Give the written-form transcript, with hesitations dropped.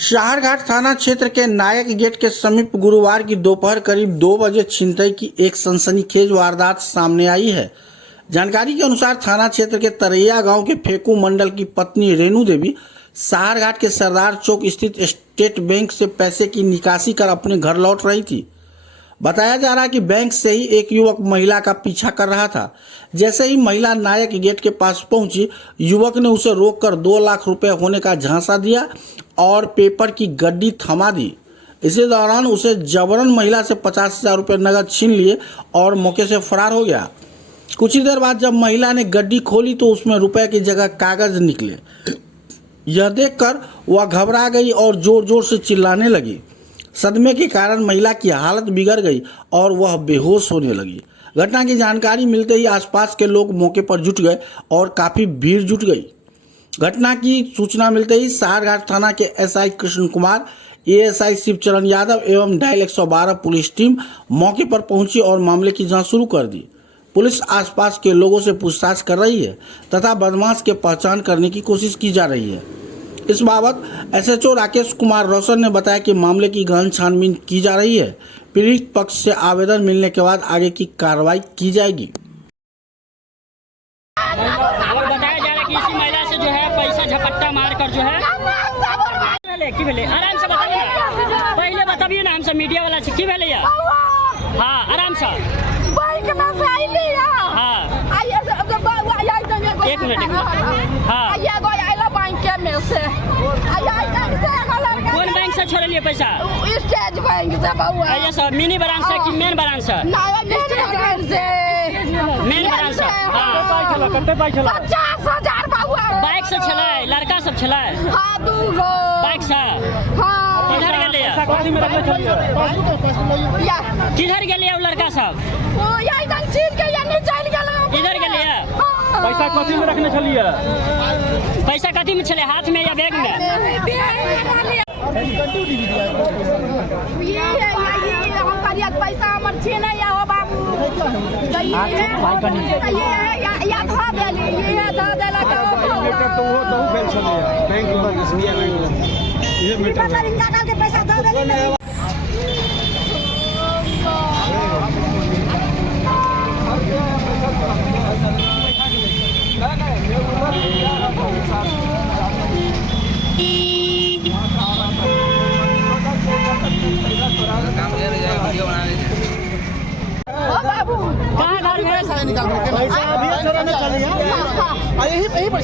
शाहरघाट थाना क्षेत्र के नायक गेट के समीप गुरुवार की दोपहर करीब 2 बजे छिनतई की एक सनसनीखेज वारदात सामने आई है। जानकारी के अनुसार थाना क्षेत्र के तरैया गांव के फेकू मंडल की पत्नी रेणु देवी शाहरघाट के सरदार चौक स्थित स्टेट बैंक से पैसे की निकासी कर अपने घर लौट रही थी। बताया जा रहा है कि बैंक से ही एक युवक महिला का पीछा कर रहा था। जैसे ही महिला नायक गेट के पास पहुंची, युवक ने उसे रोककर 2 लाख रुपए होने का झांसा दिया और पेपर की गड्डी थमा दी। इसी दौरान उसे जबरन महिला से 50,000 रुपये नगद छीन लिए और मौके से फरार हो गया। कुछ ही देर बाद जब महिला ने गड्डी खोली तो उसमें रुपए की जगह कागज निकले। यह देखकर वह घबरा गई और जोर जोर से चिल्लाने लगी। सदमे के कारण महिला की हालत बिगड़ गई और वह बेहोश होने लगी। घटना की जानकारी मिलते ही आसपास के लोग मौके पर जुट गए और काफी भीड़ जुट गई। घटना की सूचना मिलते ही शाहरघाट थाना के एसआई कृष्ण कुमार, एएसआई शिवचरण यादव एवं डायल 112 पुलिस टीम मौके पर पहुंची और मामले की जांच शुरू कर दी। पुलिस आसपास के लोगों से पूछताछ कर रही है तथा बदमाश की पहचान करने की कोशिश की जा रही है। इस बाबत एसएचओ राकेश कुमार रोशन ने बताया कि मामले की गहन छानबीन की जा रही है। पीड़ित पक्ष से आवेदन मिलने के बाद आगे की कार्रवाई की जाएगी। और बताया जा रहा है कि इसी महिला से जो है पैसा झपट्टा मारकर जो है आराम से बताइए, पहले बताइए ना, हमसे मीडिया वाला से की भेले। हाँ, आराम से। हाँ, एक मिनट। हाँ, कौन बैंक से छोड़लिए पैसा? स्टेट बैंक से बउआ। ये सब मिनी ब्रांच से कि मेन ब्रांच से? मेन ब्रांच से। हाँ, 50,000 बउआ। बाइक से चलाए, लड़का सब चलाए। हाँ, 2 गो बाइक से। हाँ, किधर गेलिए? किधर गेलिए लड़का सब? वो यही तक छीन के ये चल गेल। इधर गेलिए? पैसा कथी में रखने चलिए? पैसा कथी में चले, हाथ में या बैग में? ये हम करिया पैसा हमर छीन या हो बाबू। या धो देली, ये धो देला तो वो दो फेल चले बैंक में एसबीआई में ये मीटर इनका करके पैसा धो देली। कहाँ घर में? पैसा अभी चलाने चलिए। यही पर